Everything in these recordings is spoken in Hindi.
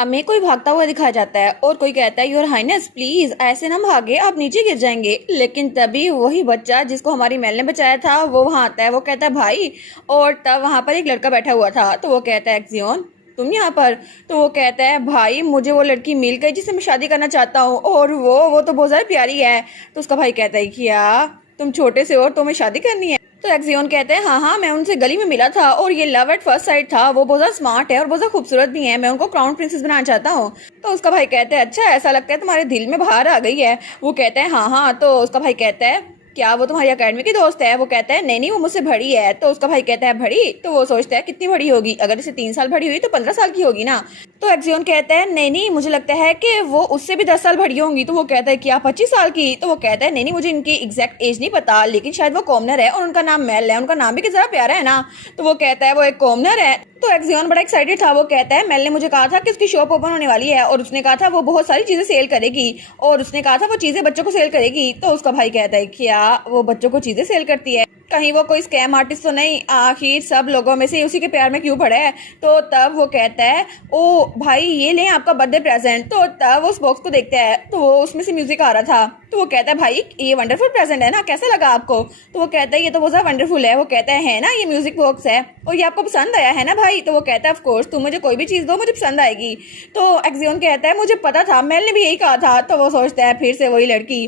हमें कोई भागता हुआ दिखाया जाता है और कोई कहता है योर हाइनेस प्लीज ऐसे ना भागे, आप नीचे गिर जाएंगे। लेकिन तभी वही बच्चा जिसको हमारी मैल ने बचाया था वो वहां आता है। वो कहता है भाई। और तब वहां पर एक लड़का बैठा हुआ था तो वो कहता है एक्सियोन तुम यहाँ पर। तो वो कहता है भाई मुझे वो लड़की मिल गई जिससे मैं शादी करना चाहता हूँ और वो तो बहुत ज़्यादा प्यारी है। तो उसका भाई कहता है क्या तुम छोटे से हो और तुम्हें शादी करनी है। तो एक्सियोन कहते हैं हाँ हाँ मैं उनसे गली में मिला था और ये लव एट फर्स्ट साइट था। वो बहुत ज़्यादा स्मार्ट है और बहुत ज़्यादा खूबसूरत भी है। मैं उनको क्राउन प्रिंसेस बनाना चाहता हूँ। तो उसका भाई कहता है अच्छा ऐसा लगता है तुम्हारे दिल में बाहर आ गई है। वो कहते हैं हाँ हाँ। तो उसका भाई कहता है क्या वो तुम्हारी अकेडमी की दोस्त है। वो कहता है नहीं नहीं वो मुझसे बड़ी है। तो उसका भाई कहता है बड़ी। तो वो सोचता है कितनी बड़ी होगी, अगर इसे 3 साल बड़ी हुई तो 15 साल की होगी ना। तो एक्सियोन कहता है नहीं नहीं मुझे लगता है कि वो उससे भी 10 साल बड़ी होंगी। तो वो कहता है क्या 25 साल की। तो वो कहता है नहीं नहीं मुझे इनकी एग्जैक्ट एज नहीं पता, लेकिन शायद वो कॉमनर है और उनका नाम मेल है। उनका नाम भी कितना प्यारा है ना। तो वो कहता है वो एक कॉमनर है। तो एक्सियोन बड़ा एक्साइटेड था। वो कहता है मेल ने मुझे कहा था कि उसकी शॉप ओपन होने वाली है और उसने कहा था वो बहुत सारी चीजें सेल करेगी और उसने कहा था वो चीजें बच्चों को सेल करेगी। तो उसका भाई कहता है क्या वो बच्चों को चीजें सेल करती है, कहीं वो कोई स्कैम आर्टिस्ट तो नहीं, आखिर सब लोगों में से उसी के प्यार में क्यों पड़ा है। तो तब वो कहता है ओ भाई ये लें आपका बर्थडे प्रेजेंट। तो तब वो उस बॉक्स को देखता है तो वो उसमें से म्यूजिक आ रहा था। तो वो कहता है भाई ये वंडरफुल प्रेजेंट है ना, कैसा लगा आपको। तो वो कहता है ये तो बहुत ज़्यादा वंडरफुल है। वो कहता है ना ये म्यूजिक बॉक्स है और ये आपको पसंद आया है ना भाई। तो वो कहता है ऑफ कोर्स तुम मुझे कोई भी चीज़ दो मुझे पसंद आएगी। तो एक्सियोन कहता है मुझे पता था, मेल ने भी यही कहा था। तो वो सोचता है फिर से वही लड़की।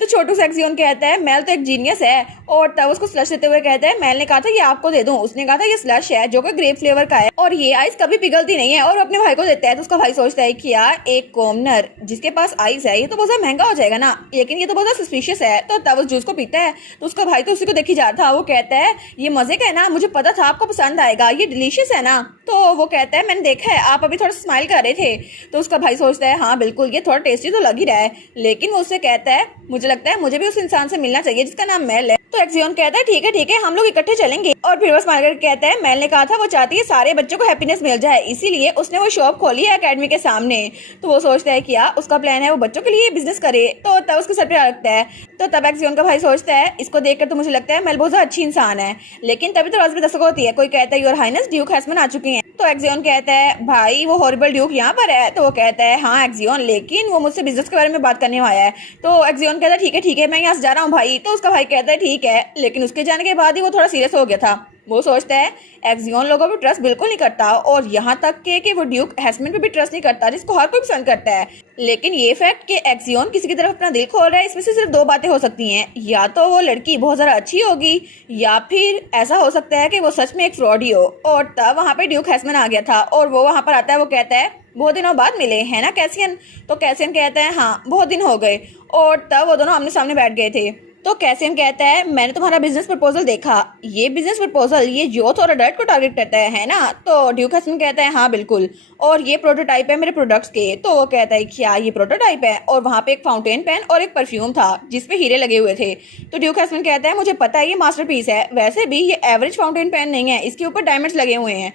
तो छोटू से एक्सियोन कहता है मेल तो एक जीनियस है और तब उसको स्लश देते हुए कहता है मेल ने कहा था ये आपको दे दूं। उसने कहा था ये स्लश है जो कि ग्रेप फ्लेवर का है और ये आइस कभी पिघलती नहीं है और अपने भाई को देता है। तो उसका भाई सोचता है कि यार एक कॉमनर जिसके पास आइस है ये तो बहुत ज्यादा महंगा हो जाएगा ना, लेकिन ये तो बहुत ज्यादा सस्पिशियस है। तो तब उस जूस को पीता है तो उसका भाई तो उसी को देखी जा रहा था। वो कहता है ये मजे का है ना, मुझे पता था आपको पसंद आएगा, ये डिलीशियस है ना। तो वो कहता है मैंने देखा है आप अभी थोड़ा स्माइल कर रहे थे। तो उसका भाई सोचता है हाँ बिल्कुल ये थोड़ा टेस्टी तो लग ही रहा है, लेकिन वो उससे कहता है मुझे लगता है मुझे भी उस इंसान से मिलना चाहिए जिसका नाम मेल है। तो एक्सियोन कहता है ठीक है हम लोग इकट्ठे चलेंगे। और फिर वो स्माइल करके कहता है मेल ने कहा था वो चाहती है सारे बच्चों को हैप्पीनेस मिल जाए, इसीलिए उसने वो शॉप खोली है एकेडमी के सामने। तो वो सोचता है क्या उसका प्लान है वो बच्चों के लिए बिजनेस करे। तो तब उसके सर पे आ लगता है। तो तब एक्सियोन का भाई सोचता है इसको देखकर तो मुझे लगता है मेल बहुत अच्छी इंसान है, लेकिन तभी तो राज में दस्तक होती है। कोई कहता है योर हाइनेस ड्यूक हैसमन आ चुकी हैं। तो एक्सियोन कहता है भाई वो हॉरिबल ड्यूक यहाँ पर है। तो वो कहता है हाँ एक्सियोन लेकिन वो मुझसे बिजनेस के बारे में बात करने आया है। तो एक्सियोन कहता है ठीक है मैं यहाँ से जा रहा हूँ भाई। तो उसका भाई कहता है ठीक है, लेकिन उसके जाने के बाद ही वो थोड़ा सीरियस हो गया था। वो सोचता है एक्सियोन लोगों पे ट्रस्ट बिल्कुल नहीं करता और यहाँ तक के कि वो ड्यूक हैसमन पे भी ट्रस्ट नहीं करता जिसको हर कोई पसंद करता है। लेकिन ये फैक्ट कि एक्सियोन किसी की तरफ अपना दिल खोल रहा है इसमें से सिर्फ दो बातें हो सकती हैं, या तो वो लड़की बहुत ज़्यादा अच्छी होगी या फिर ऐसा हो सकता है कि वो सच में एक फ्रॉड ही हो। और तब वहाँ पे ड्यूक हैसमन आ गया था और वो वहाँ पर आता है। वो कहता है बहुत दिनों बाद मिले है ना कैसियन। तो कैसियन कहता है हाँ बहुत दिन हो गए। और तब वो दोनों आमने सामने बैठ गए थे। तो कैसियन कहता है मैंने तुम्हारा बिजनेस प्रपोजल देखा, ये बिजनेस प्रपोजल ये यूथ और अडल्ट को टारगेट करता है ना। तो ड्यूक हैसमन कहता है हाँ बिल्कुल, और ये प्रोटोटाइप है मेरे प्रोडक्ट्स के। तो वो कहता है क्या ये प्रोटोटाइप है। और वहाँ पे एक फाउंटेन पेन और एक परफ्यूम था जिसपे हीरे लगे हुए थे। तो ड्यूक हैसमन कहता है मुझे पता है ये मास्टरपीस है, वैसे भी ये एवरेज फाउंटेन पेन नहीं है, इसके ऊपर डायमंड्स लगे हुए हैं।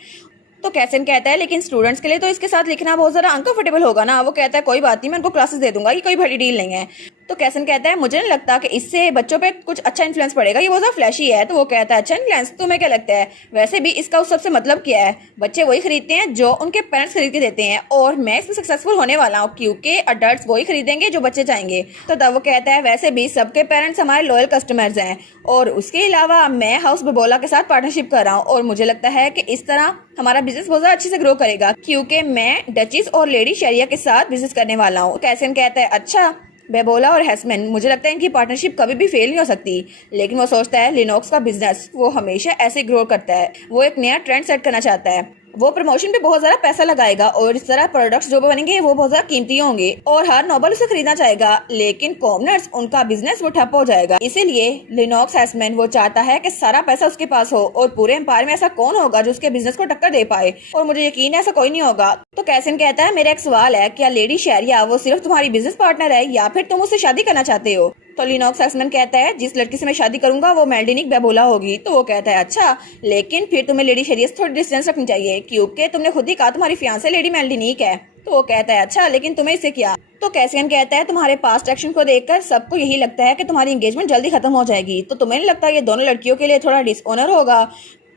तो कैसियन कहता है लेकिन स्टूडेंट्स के लिए तो इसके साथ लिखना बहुत ज़्यादा अनकंफर्टेबल होगा ना। वो कहता है कोई बात नहीं मैं उनको क्लासेस दे दूंगा, ये कोई बड़ी डील नहीं है। तो कैसियन कहता है मुझे नहीं लगता कि इससे बच्चों पे कुछ अच्छा इन्फ्लुएंस पड़ेगा, ये बहुत ज़्यादा फ्लैशी है। तो वो कहता है अच्छा इन्फ्लुएंस, तुम्हें क्या लगता है वैसे भी इसका उस सबसे मतलब क्या है, बच्चे वही खरीदते हैं जो उनके पेरेंट्स खरीद के देते हैं और मैं इसमें सक्सेसफुल होने वाला हूँ क्योंकि अडल्ट वही खरीदेंगे जो बच्चे चाहेंगे। तो तब वो कहता है वैसे भी सबके पेरेंट्स हमारे लॉयल कस्टमर्स हैं और उसके अलावा मैं हाउस बबोला के साथ पार्टनरशिप कर रहा हूँ और मुझे लगता है कि इस तरह हमारा बिजनेस बहुत ज़्यादा अच्छे से ग्रो करेगा क्योंकि मैं डचिस और लेडी शरिया के साथ बिजनेस करने वाला हूँ। कैसियन कहता है अच्छा बेबोला और हैसमन मुझे लगता है इनकी पार्टनरशिप कभी भी फेल नहीं हो सकती, लेकिन वो सोचता है लिनोक्स का बिजनेस वो हमेशा ऐसे ग्रो करता है, वो एक नया ट्रेंड सेट करना चाहता है, वो प्रमोशन पे बहुत ज़्यादा पैसा लगाएगा और इस तरह प्रोडक्ट्स जो बनेंगे वो बहुत ज़्यादा कीमती होंगे और हर नोबल उसे खरीदना चाहेगा, लेकिन कॉमनर्स उनका बिजनेस वो ठप हो जाएगा। इसीलिए लिनोक्स हैसमन वो चाहता है कि सारा पैसा उसके पास हो और पूरे एम्पायर में ऐसा कौन होगा जो उसके बिजनेस को टक्कर दे पाए, और मुझे यकीन है ऐसा कोई नहीं होगा। तो कैसियन कहता है मेरा एक सवाल है, क्या लेडी शहरिया वो सिर्फ तुम्हारी बिजनेस पार्टनर है या फिर तुम उससे शादी करना चाहते हो। तो लिनोक्स हैसमन कहता है जिस लड़की से मैं शादी करूंगा वो मेल्डिनिक बेबोला होगी। तो वो कहता है अच्छा लेकिन फिर तुम्हें लेडी शरिया से थोड़ी डिस्टेंस रखनी चाहिए क्योंकि तुमने खुद ही कहा तुम्हारी फियांसे लेडी मेल्डिनिक है। तो वो कहता है अच्छा लेकिन तुम्हें इससे क्या। तो कैसियन कहता है तुम्हारे पास्ट एक्शन को देखकर सबको यही लगता है कि तुम्हारी एंगेजमेंट जल्दी खत्म हो जाएगी, तो तुम्हें नहीं लगता ये दोनों लड़कियों के लिए थोड़ा डिसऑनर होगा।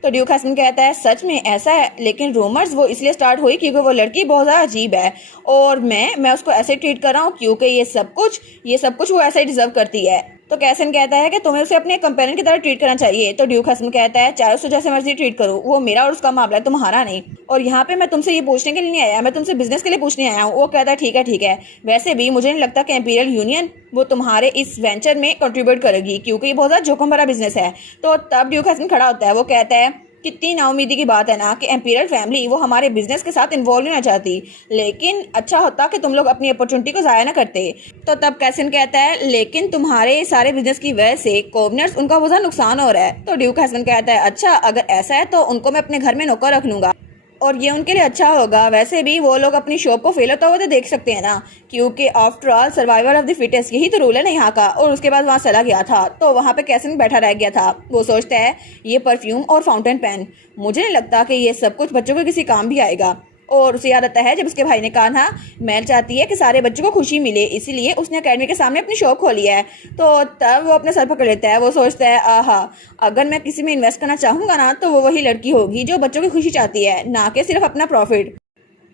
तो ड्यूक हसन कहता है सच में ऐसा है, लेकिन रूमर्स वो इसलिए स्टार्ट हुई क्योंकि वो लड़की बहुत ज़्यादा अजीब है और मैं उसको ऐसे ट्रीट कर रहा हूँ क्योंकि ये सब कुछ वो ऐसा ही डिजर्व करती है। तो कैसन कहता है कि तुम्हें उसे अपने कंपेनियन की तरह ट्रीट करना चाहिए। तो ड्यूक हसन कहता है चाहे उसको जैसे मर्जी ट्रीट करो, वो मेरा और उसका मामला है, तुम्हारा नहीं। और यहाँ पे मैं तुमसे ये पूछने के लिए नहीं आया, मैं तुमसे बिजनेस के लिए पूछने आया हूँ। वो कहता है ठीक है। वैसे भी मुझे नहीं लगता कि इंपीरियल यूनियन वो तुम्हारे इस वेंचर में कंट्रीब्यूट करेगी क्योंकि ये बहुत ज़्यादा जोखिम भरा बिजनेस है। तो तब ड्यूक हसन खड़ा होता है, वो कहता है कितनी नाउमीदी की बात है ना कि इंपीरियल फैमिली वो हमारे बिजनेस के साथ इन्वॉल्व नहीं चाहती, लेकिन अच्छा होता कि तुम लोग अपनी अपॉर्चुनिटी को ज़ाया ना करते। तो तब कैसन कहता है लेकिन तुम्हारे सारे बिजनेस की वजह से कोवनर्स उनका बहुत नुकसान हो रहा है। तो ड्यूक हसन कहता है अच्छा अगर ऐसा है तो उनको मैं अपने घर में नौकर रख लूँगा और ये उनके लिए अच्छा होगा। वैसे भी वो लोग अपनी शॉप को फेल होता हुआ तो देख सकते हैं ना, क्योंकि after all survival of the fittest यही तो रूल है ना यहाँ का। और उसके बाद वहाँ चला गया था तो वहाँ पे कैसन बैठा रह गया था। वो सोचता है ये परफ्यूम और फाउंटेन पेन, मुझे नहीं लगता कि ये सब कुछ बच्चों को किसी काम भी आएगा। और उसे याद आता है जब उसके भाई ने कहा था मैल चाहती है कि सारे बच्चों को खुशी मिले, इसीलिए उसने अकेडमी के सामने अपनी शॉप खोली है। तो तब वो अपने सर पकड़ लेता है, वो सोचता है आहा अगर मैं किसी में इन्वेस्ट करना चाहूँगा ना तो वो वही लड़की होगी जो बच्चों की खुशी चाहती है, ना कि सिर्फ अपना प्रॉफिट।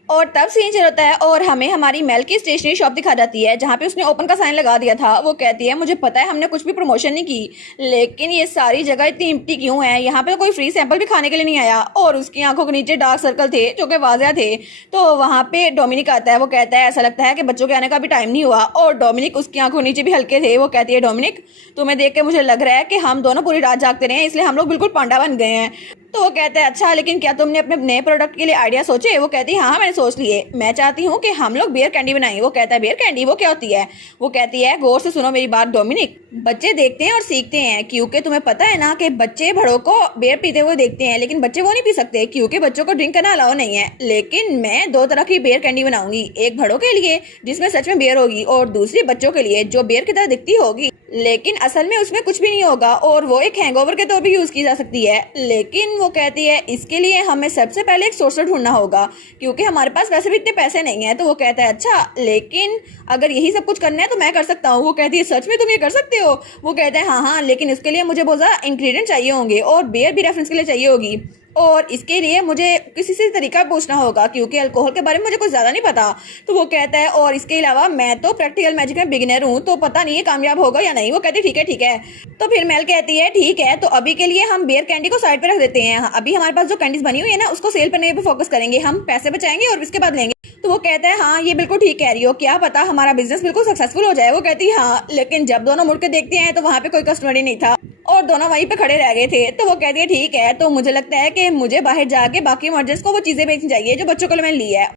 और तब सीन चल होता है और हमें हमारी मेल की स्टेशनरी शॉप दिखा जाती है जहाँ पे उसने ओपन का साइन लगा दिया था। वो कहती है मुझे पता है हमने कुछ भी प्रमोशन नहीं की, लेकिन ये सारी जगह इतनी एम्प्टी क्यों है, यहाँ पे तो कोई फ्री सैंपल भी खाने के लिए नहीं आया। और उसकी आंखों के नीचे डार्क सर्कल थे जो कि वाज़िया थे। तो वहाँ पे डोमिनिक आता है, वो कहता है ऐसा लगता है कि बच्चों के आने का भी टाइम नहीं हुआ। और डोमिनिक उसकी आंखों के नीचे भी हल्के थे। वो कहती है डोमिनिक तुम्हें देख के मुझे लग रहा है कि हम दोनों पूरी रात जागते रहे इसलिए हम लोग बिल्कुल पांडा बन गए हैं। तो वो कहता है अच्छा लेकिन क्या तुमने अपने नए प्रोडक्ट के लिए आइडिया सोचे। वो कहती है हाँ मैंने सोच लिए, मैं चाहती हूँ कि हम लोग बियर कैंडी बनाएं। वो कहता है बियर कैंडी वो क्या होती है। वो कहती है गौर से सुनो मेरी बात डोमिनिक, बच्चे देखते हैं और सीखते हैं, क्योंकि तुम्हें पता है ना कि बच्चे बड़ों को बियर पीते हुए देखते हैं लेकिन बच्चे वो नहीं पी सकते क्योंकि बच्चों को ड्रिंक करना अलाउ नहीं है। लेकिन मैं दो तरह की बियर कैंडी बनाऊंगी, एक बड़ों के लिए जिसमें सच में बियर होगी और दूसरी बच्चों के लिए जो बियर की तरह दिखती होगी लेकिन असल में उसमें कुछ भी नहीं होगा और वो एक हैंगओवर के तौर पर यूज की जा सकती है। लेकिन वो कहती है इसके लिए हमें सबसे पहले एक सोर्स ढूंढना होगा क्योंकि हमारे पास वैसे भी इतने पैसे नहीं है। तो वो कहता है अच्छा लेकिन अगर यही सब कुछ करना है तो मैं कर सकता हूँ। वो कहती है सच में तुम ये कर सकते हो। वो कहता है हाँ लेकिन इसके लिए मुझे बहुत ज़्यादा इंग्रेडिएंट चाहिए होंगे और बियर भी रेफरेंस के लिए चाहिए होगी और इसके लिए मुझे किसी से तरीका पूछना होगा क्योंकि अल्कोहल के बारे में मुझे कुछ ज़्यादा नहीं पता। तो वो कहता है और इसके अलावा मैं तो प्रैक्टिकल मैजिक में बिगिनर हूँ तो पता नहीं है कामयाब होगा या नहीं। वो कहती है ठीक है। तो फिर मेल कहती है ठीक है तो अभी के लिए हम बियर कैंडी को साइड पे रख देते हैं, अभी हमारे पास जो कैंडीज बनी हुई है ना उसको सेल करने पे फोकस करेंगे, हम पैसे बचाएंगे और इसके बाद लेंगे। तो वो कहता है हाँ ये बिल्कुल ठीक कह रही हो, क्या पता हमारा बिजनेस बिल्कुल सक्सेसफुल हो जाए। वो कहती है हाँ, लेकिन जब दोनों मुड़ के देखते हैं तो वहाँ पे कोई कस्टमर ही नहीं था और दोनों वहीं पे खड़े रह गए थे। तो वो कहती है ठीक है तो मुझे लगता है कि मुझे बाहर जाके बाकी मर्जर्स को वो चीजें बेचनी चाहिए जो बच्चों के लिए मैंने ली है।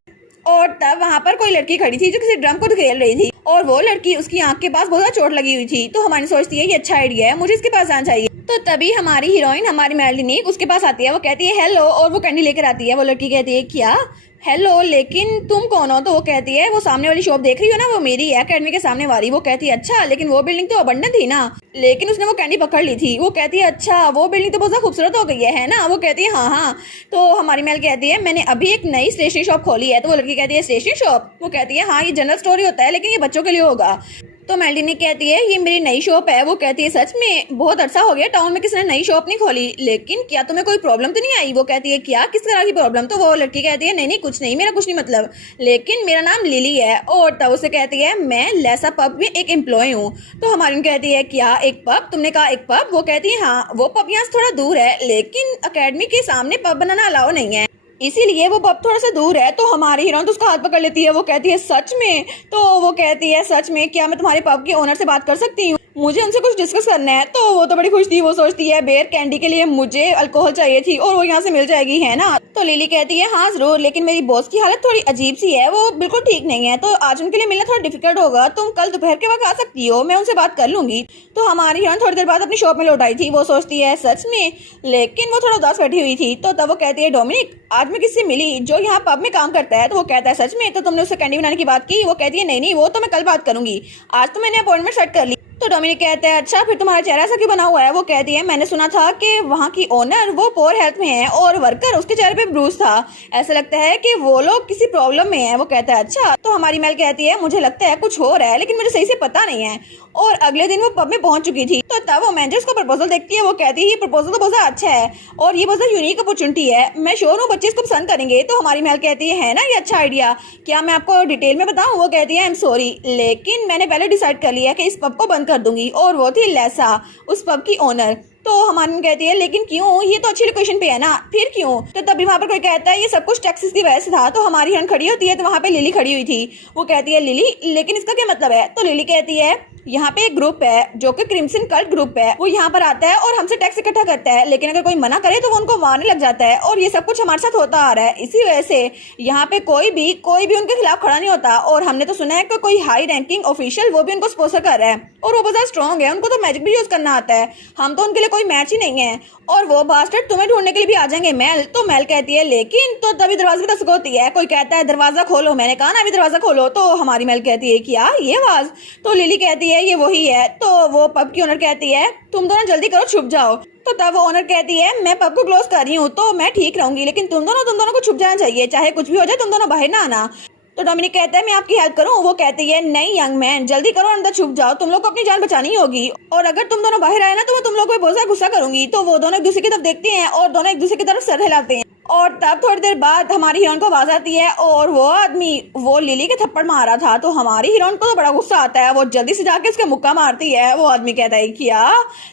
और तब वहाँ पर कोई लड़की खड़ी थी जो किसी ड्रम को धकेल रही थी और वो लड़की उसकी आंख के पास बहुत ज्यादा चोट लगी हुई थी। तो हमारी सोचती है ये अच्छा आइडिया है, मुझे इसके पास आना चाहिए। तो तभी हमारी हीरोइन हमारी मेलिनी उसके पास आती है, वो कहती है हेलो और वो कैंडी लेकर आती है। वो लड़की कहती है क्या हेलो लेकिन तुम कौन हो। तो वो कहती है वो सामने वाली शॉप देख रही हो ना वो मेरी है, अकेडमी के सामने वाली। वो कहती है अच्छा लेकिन वो बिल्डिंग तो अबंडन थी ना, लेकिन उसने वो कैंडी पकड़ ली थी। वो कहती है अच्छा वो बिल्डिंग तो बहुत ज़्यादा खूबसूरत हो गई है ना। वो कहती है हाँ। तो हमारी मेल कहती है मैंने अभी एक नई स्टेशनरी शॉप खोली है। तो वो लड़की कहती है स्टेशनरी शॉप। वो कहती है हाँ ये जनरल स्टोर होता है लेकिन ये बच्चों के लिए होगा। तो मेलिनी कहती है ये मेरी नई शॉप है। वो कहती है सच में बहुत अच्छा हो गया टाउन में किसी ने नई शॉप नहीं खोली, लेकिन क्या तुम्हें कोई प्रॉब्लम तो नहीं आई। वो कहती है क्या किस तरह की प्रॉब्लम। तो वो लड़की कहती है नहीं कुछ नहीं, मेरा कुछ नहीं मतलब, लेकिन मेरा नाम लिली है। और तब उसे कहती है मैं लेसा पब में एक एम्प्लॉय हूँ। तो हमारी कहती है क्या एक पब, तुमने कहा एक पब। वो कहती है हाँ वो पब यहाँ से थोड़ा दूर है लेकिन अकेडमी के सामने पब बनाना अलाउ नहीं है इसीलिए वो पब थोड़ा सा दूर है। तो हमारी हीरोइन तो उसका हाथ पकड़ लेती है। वो कहती है सच में। तो वो कहती है सच में क्या मैं तुम्हारे पब के ओनर से बात कर सकती हूँ, मुझे उनसे कुछ डिस्कस करना है। तो वो तो बड़ी खुश थी, वो सोचती है बेयर कैंडी के लिए मुझे अल्कोहल चाहिए थी और वो यहाँ से मिल जाएगी है ना। तो लिली कहती है हाँ जरूर, लेकिन मेरी बॉस की हालत थोड़ी अजीब सी है, वो बिल्कुल ठीक नहीं है तो आज उनके लिए मिलना थोड़ा डिफिकल्ट होगा, तुम कल दोपहर के वक्त आ सकती हो, मैं उनसे बात कर लूंगी। तो हमारी हीरोइन थोड़ी देर बाद अपनी शॉप में लौट आई थी। वो सोचती है सच में, लेकिन वो थोड़ा उदास बैठी हुई थी। तो तब वो कहती है डोमिनिक आज मैं किससे मिली जो यहाँ पब में काम करता है। तो वो कहता है सच में, तो तुमने उससे कैंडी बनाने की बात की। वो कहती है नहीं वो तो मैं कल बात करूंगी, आज तो मैंने अपॉइंटमेंट सेट कर ली। तो डोमिनिक कहता है अच्छा फिर तुम्हारा चेहरा ऐसा क्यों बना हुआ है। वो कहती है मैंने सुना था कि वहाँ की ओनर वो पोर हेल्थ में है और वर्कर उसके चेहरे पे ब्रूस था, ऐसा लगता है कि वो लोग किसी प्रॉब्लम में है। वो कहता है अच्छा। तो हमारी मेल कहती है मुझे लगता है कुछ हो रहा है लेकिन मुझे सही से पता नहीं है। और अगले दिन वो पब में पहुंच चुकी थी। तो तब वो मैनेजर उसका प्रपोजल देखती है। वो कहती है ये प्रपोजल तो बहुत अच्छा है और ये बहुत यूनिक अपॉर्चुनिटी है, मैं श्योर हूँ बच्चे इसको पसंद करेंगे। तो हमारी महल कहती है ना ये अच्छा आइडिया, क्या मैं आपको डिटेल में बताऊं? वो कहती है आई एम सॉरी, लेकिन मैंने पहले डिसाइड कर लिया कि इस पब को बंद कर दूंगी। और वो थी लेसा, उस पब की ओनर। तो हमारी कहती है लेकिन क्यों, ये तो अच्छी लोकेशन पे है ना, फिर क्यों? तो तभी वहां पर कोई कहता है ये सब कुछ टैक्सेस की वजह से था। तो हमारी हिरन खड़ी होती है, तो वहां पे लिली खड़ी हुई थी। वो कहती है लिली, लेकिन इसका क्या मतलब है? तो लिली कहती है यहाँ पे एक ग्रुप है जो कि क्रिम्सन कल्ट ग्रुप है, वो यहाँ पर आता है और हमसे टैक्स इकट्ठा करता है, लेकिन अगर कोई मना करे तो वो उनको मारने लग जाता है। और ये सब कुछ हमारे साथ होता आ रहा है, इसी वजह से यहाँ पे कोई भी उनके खिलाफ खड़ा नहीं होता। और हमने तो सुना है कि कोई हाई रैंकिंग ऑफिशियल वो भी उनको स्पॉन्सर कर रहा है और वो बहुत स्ट्रॉन्ग है, उनको तो मैजिक भी यूज करना आता है, हम तो उनके लिए कोई मैच ही नहीं है। और वो बास्टर्ड तुम्हें ढूंढने के लिए भी आ जाएंगे महल। तो महल कहती है लेकिन, तो तभी दरवाजे की दस्तक होती है, कोई कहता है दरवाजा खोलो। मैंने कहा ना अभी दरवाजा खोलो। तो हमारी महल कहती है क्या ये आवाज? तो लिली कहती है ये वही है। तो वो पब की ओनर कहती है तुम दोनों जल्दी करो, छुप जाओ। तो तब वो ओनर कहती है मैं पब को क्लोज कर रही हूँ तो मैं ठीक रहूंगी, लेकिन तुम दोनों को छुप जाना चाहिए, चाहे कुछ भी हो जाए तुम दोनों बाहर ना आना। तो डोमिनिक कहता है मैं आपकी हेल्प करूं? वो कहती है नहीं यंग मैन, जल्दी करो, अंदर छुप जाओ, तुम लोग को अपनी जान बचानी होगी, और अगर तुम दोनों बाहर आए ना तो मैं तुम लोग को बहुत ज्यादा गुस्सा करूंगी। तो वो दोनों एक दूसरे की तरफ देखते हैं और दोनों एक दूसरे की तरफ सर हिलाते हैं। और तब थोड़ी देर बाद हमारी हीरोइन को आवाज आती है और वो आदमी वो लिली के थप्पड़ मारा था। तो हमारी हीरोइन को तो बड़ा गुस्सा आता है, वो जल्दी से जाके उसके मुक्का मारती है। वो आदमी कहता है क्या?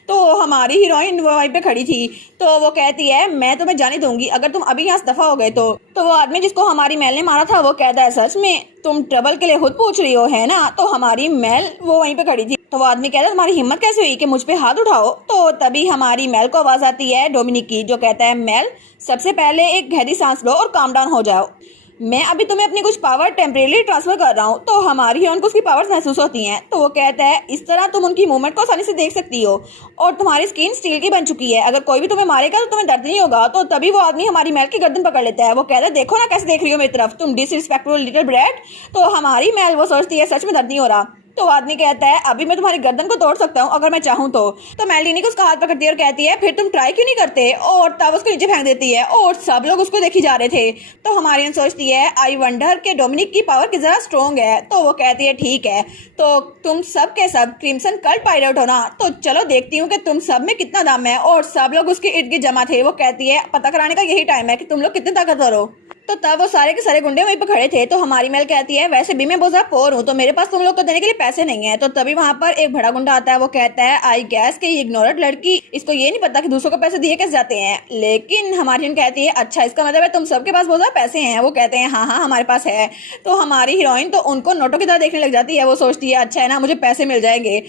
तो हमारी हीरोइन वो वहीं पे खड़ी थी, तो वो कहती है मैं तुम्हें जाने दूंगी अगर तुम अभी यहाँ से दफा हो गए तो। वो आदमी जिसको हमारी महल ने मारा था वो कहता है सच में तुम ट्रबल के लिए खुद पूछ रही हो है ना? तो हमारी महल वो वहीं पे खड़ी थी। तो वो आदमी कहता है तुम्हारी हिम्मत कैसे हुई कि मुझ पे हाथ उठाओ? तो तभी हमारी महल को आवाज आती है डोमिनिक की, जो कहता है महल सबसे पहले एक गहरी सांस लो और काम डाउन हो जाओ, मैं अभी तुम्हें अपनी कुछ पावर टेम्परेरी ट्रांसफर कर रहा हूँ। तो हमारी हीरोइन को उसकी पावर्स महसूस होती हैं। तो वो कहता है इस तरह तुम उनकी मूवमेंट को आसानी से देख सकती हो और तुम्हारी स्किन स्टील की बन चुकी है, अगर कोई भी तुम्हें मारेगा तो तुम्हें दर्द नहीं होगा। तो तभी वो आदमी हमारी महल की गर्दन पकड़ लेता है। वो कहता है देखो ना कैसे देख रही हो मेरी तरफ, तुम डिसरिस्पेक्टफुल लिटिल ब्रैट। तो हमारी महल वो सोचती है सच में दर्द नहीं हो रहा। तो आदमी कहता है अभी मैं तुम्हारी गर्दन को तोड़ सकता हूँ अगर मैं चाहूँ तो मेलिनी को उसका हाथ पकड़ती है और कहती है फिर तुम ट्राई क्यों नहीं करते? और तब उसको नीचे फेंक देती है और सब लोग उसको देखी जा रहे थे। तो हमारी सोचती है आई वंडर के डोमिनिक की पावर की जरा स्ट्रॉन्ग है। तो वो कहती है ठीक है, तो तुम सब के सब क्रिम्सन कल्ट पायलट हो ना, तो चलो देखती हूँ कि तुम सब में कितना दम है। और सब लोग उसके इर्द गिर्द जमा थे। वो कहती है पता कराने का यही टाइम है कि तुम लोग कितने ताकतवर हो। तो तब वो सारे के सारे गुंडे वहीं पे खड़े थे। तो हमारी महल कहती है वैसे भी मैं बहुत ज्यादा पोर हूँ तो मेरे पास तुम लोग को देने के लिए पैसे नहीं है। तो तभी वहां पर एक बड़ा गुंडा आता है। वो कहता है आई गैस कि इग्नोरेड लड़की, इसको ये नहीं पता कि दूसरों को पैसे दिए कैसे जाते हैं। लेकिन हमारी कहती है अच्छा इसका मतलब है तुम सबके पास बहुत ज्यादा पैसे हैं। वो कहते हैं हाँ हमारे पास है। तो हमारी हीरोइन तो उनको नोटों की तरह देखने लग जाती है। वो सोचती है अच्छा है ना मुझे पैसे मिल जाएंगे।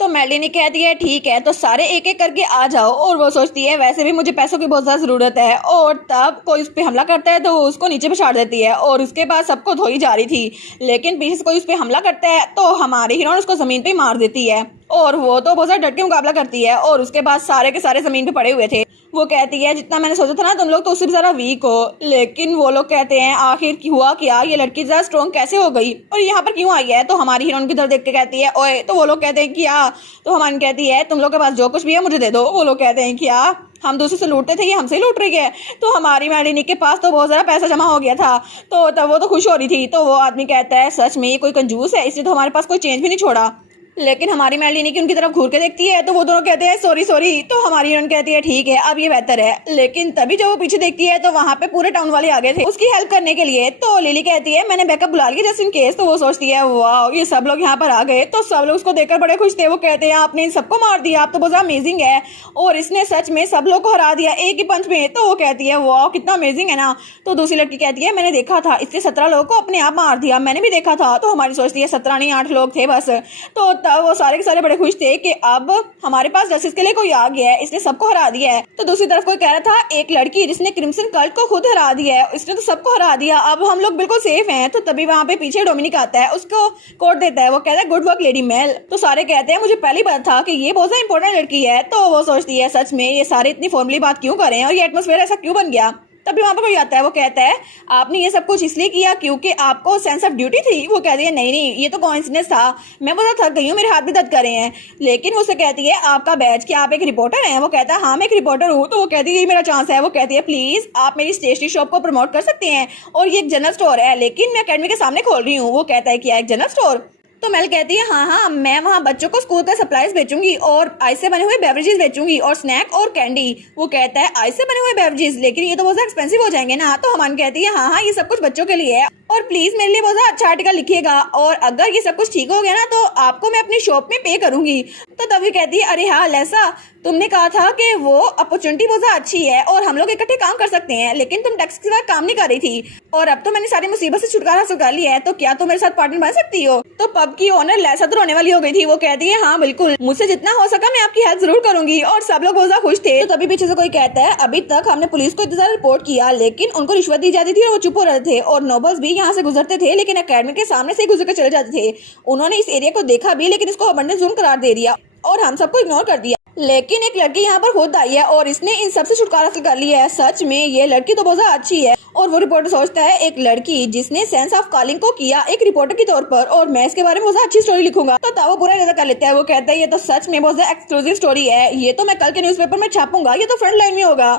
तो मेलिनी कहती है ठीक है तो सारे एक एक करके आ जाओ। और वो सोचती है वैसे भी मुझे पैसों की बहुत ज्यादा जरूरत है। और तब कोई उस पर हमला करता है तो वो उसको नीचे पे छाड़ देती है और उसके बाद सबको धोई जा रही थी, लेकिन पीछे से कोई उस पर हमला करता है तो हमारी हीरोइन उसको जमीन पे मार देती है। और वो तो बहुत ज्यादा डट के मुकाबला करती है और उसके बाद सारे के सारे जमीन पे पड़े हुए थे। वो कहती है जितना मैंने सोचा था ना तुम लोग तो उससे भी ज्यादा वीक हो। लेकिन वो लोग कहते हैं आखिर हुआ क्या, ये लड़की ज्यादा स्ट्रॉन्ग कैसे हो गई और यहाँ पर क्यों आई है? तो हमारी हीरोइन की तरफ देख के कहती है ओए। तो वो लोग कहते हैं क्या? तो हमारी कहती है तुम लोग के पास जो कुछ भी है मुझे दे दो। वो लोग कहते हैं क्या हम दूसरे से लूटते थे, ये हमसे ही लूट रही है। तो हमारी मेलिनी के पास तो बहुत ज्यादा पैसा जमा हो गया था। तो तब वो तो खुश हो रही थी। तो वो आदमी कहता है सच में ये कोई कंजूस है, इसलिए तो हमारे पास कोई चेंज भी नहीं छोड़ा। लेकिन हमारी मेलिनी की उनकी तरफ घूर के देखती है तो वो दोनों कहते हैं सॉरी सॉरी। तो हमारी हीरोइन कहती है ठीक है अब ये बेहतर है। लेकिन तभी जब वो पीछे देखती है तो वहाँ पे पूरे टाउन वाले आ गए थे उसकी हेल्प करने के लिए। तो लिली कहती है मैंने बैकअप बुला लिया जस्ट इन केस। तो वो सोचती है वाह ये सब लोग यहाँ पर आ गए। तो सब लोग उसको देखकर बड़े खुश थे। वो कहते हैं आपने इन सबको मार दिया, आप तो बहुत अमेजिंग है और इसने सच में सब लोग को हरा दिया एक ही पंच में। तो वो कहती है वाह कितना अमेजिंग है ना। तो दूसरी लड़की कहती है मैंने देखा था इसने 17 लोगों को अपने आप मार दिया, मैंने भी देखा था। तो हमारी सोचती है 17 नहीं 8 लोग थे बस। तो तब वो सारे के सारे बड़े खुश थे कि अब हमारे पास जस्टिस के लिए कोई आ गया है, इसने सबको हरा दिया है। तो दूसरी तरफ कोई कह रहा था एक लड़की जिसने क्रिम्सन कल्ट को खुद हरा दिया है, इसने तो सबको हरा दिया, अब हम लोग बिल्कुल सेफ हैं। तो तभी वहाँ पे पीछे डोमिनिक आता है, उसको कोट देता है। वो कहता है गुड वर्क लेडी मेल। तो सारे कहते हैं मुझे पहले ही पता था कि ये बहुत इंपॉर्टेंट लड़की है। तो वो सोचती है सच में ये सारे इतनी फॉर्मली बात क्यों करें और ये एटमोस्फेयर ऐसा क्यों बन गया। तभी वहां पर कोई आता है। वो कहता है आपने ये सब कुछ इसलिए किया क्योंकि आपको सेंस ऑफ ड्यूटी थी। वो कहती है नहीं ये तो कोइंसिडेंस था, मैं बहुत थक गई हूँ, मेरे हाथ भी दर्द कर रहे हैं। लेकिन वो उसे कहती है आपका बैच, क्या आप एक रिपोर्टर हैं? वो कहता है हाँ मैं एक रिपोर्टर हूँ। तो वो कहती है ये मेरा चांस है। वो कहती है प्लीज आप मेरी स्टेशनरी शॉप को प्रमोट कर सकते हैं और ये एक जनरल स्टोर है लेकिन मैं अकेडमी के सामने खोल रही हूँ। वो कहता है क्या एक जनरल स्टोर? तो मेल कहती है हाँ हाँ, मैं वहाँ बच्चों को स्कूल का सप्लाईज बेचूंगी और आइस से बने हुए बेवरेजेस बेचूंगी और स्नैक और कैंडी। वो कहता है आइस से बने हुए बेवरेजेस, लेकिन ये तो बहुत एक्सपेंसिव हो जाएंगे ना। तो हमान कहती है हाँ हाँ, ये सब कुछ बच्चों के लिए है और प्लीज मेरे लिए बहुत अच्छा आर्टिकल लिखिएगा, और अगर ये सब कुछ ठीक हो गया ना तो आपको मैं अपनी शॉप में पे करूंगी। तो तभी कहती है अरे हाँ लेसा, तुमने कहा था कि वो अपॉर्चुनिटी बहुत अच्छी है और हम लोग इकट्ठे काम कर सकते हैं, लेकिन तुम टैक्स के साथ काम नहीं कर रही थी और अब तो मैंने सारी मुसीबत से छुटकारा हासिल कर लिया है, तो क्या तुम मेरे साथ पार्टनर बन सकती हो। तो पब की ओनर लेसा तो रोने वाली हो गई थी। वो कहती है हाँ बिल्कुल, मुझसे जितना हो सका मैं आपकी हेल्प जरूर करूंगी, और सब लोग बहुत खुश थे। तो तभी पीछे से कोई कहता है अभी तक हमने पुलिस को इतना सारा रिपोर्ट किया, लेकिन उनको रिश्वत दी जाती थी और वो चुप हो रहे थे, और नोबल्स भी यहाँ से गुजरते थे लेकिन अकेडमी के सामने से गुजर कर चले जाते थे। उन्होंने इस एरिया को देखा भी, लेकिन इसको अबंडन जोन करार दे दिया और हम सबको इग्नोर कर दिया। लेकिन एक लड़की यहाँ पर खुद आई है और इसने इन सब से छुटकारा हासिल कर लिया है। सच में ये लड़की तो बहुत अच्छी है। और वो रिपोर्टर सोचता है एक लड़की जिसने सेंस ऑफ कॉलिंग को किया एक रिपोर्टर के तौर पर, और मैं इसके बारे में बहुत अच्छी स्टोरी लिखूंगा। तो वो पूरा इरादा कर लेता है। वो कहता है ये तो सच में बहुत एक्सक्लूसिव स्टोरी है, ये तो मैं कल के न्यूज़पेपर में छापूंगा, ये तो फ्रंट लाइन में होगा।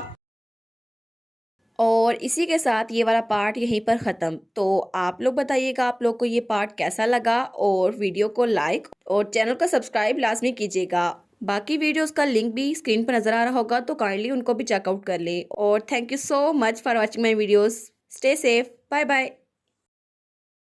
और इसी के साथ ये वाला पार्ट यहीं पर ख़त्म। तो आप लोग बताइएगा आप लोग को ये पार्ट कैसा लगा, और वीडियो को लाइक और चैनल को सब्सक्राइब लाजमी कीजिएगा। बाकी वीडियोस का लिंक भी स्क्रीन पर नज़र आ रहा होगा, तो काइंडली उनको भी चेकआउट कर ले। और thank you so much for watching my videos. Stay safe, bye bye.